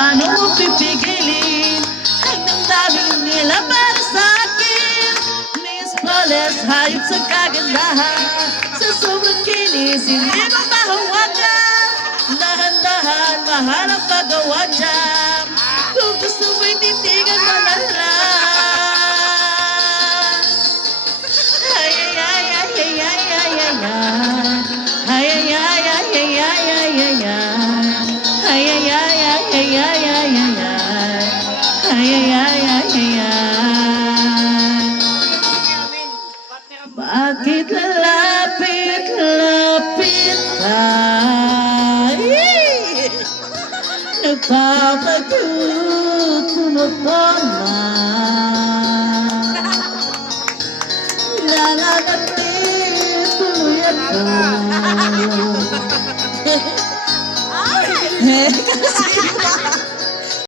paano mo pipigilin ang damdamin nila para sa akin? Miss Flawless, hayop sa kagandahan, sa sobrang kinis, hindi mo mahawakan. Dahan-dahan, mahal ang paggawa dyan. Kung gusto mo'y titigan mo na lang. Ay, ay, ay, ay, ay, ay, ay, ay, ay, ay, ay, ay, ay, ay, ay, ay, ay. Ay, ay, ay, ay, ay, ay, ay, ay, ay. Ay, ay, ay, ay, ay, ay. Bakit lalapit-lapit tayo? Nagpapagutom ako na.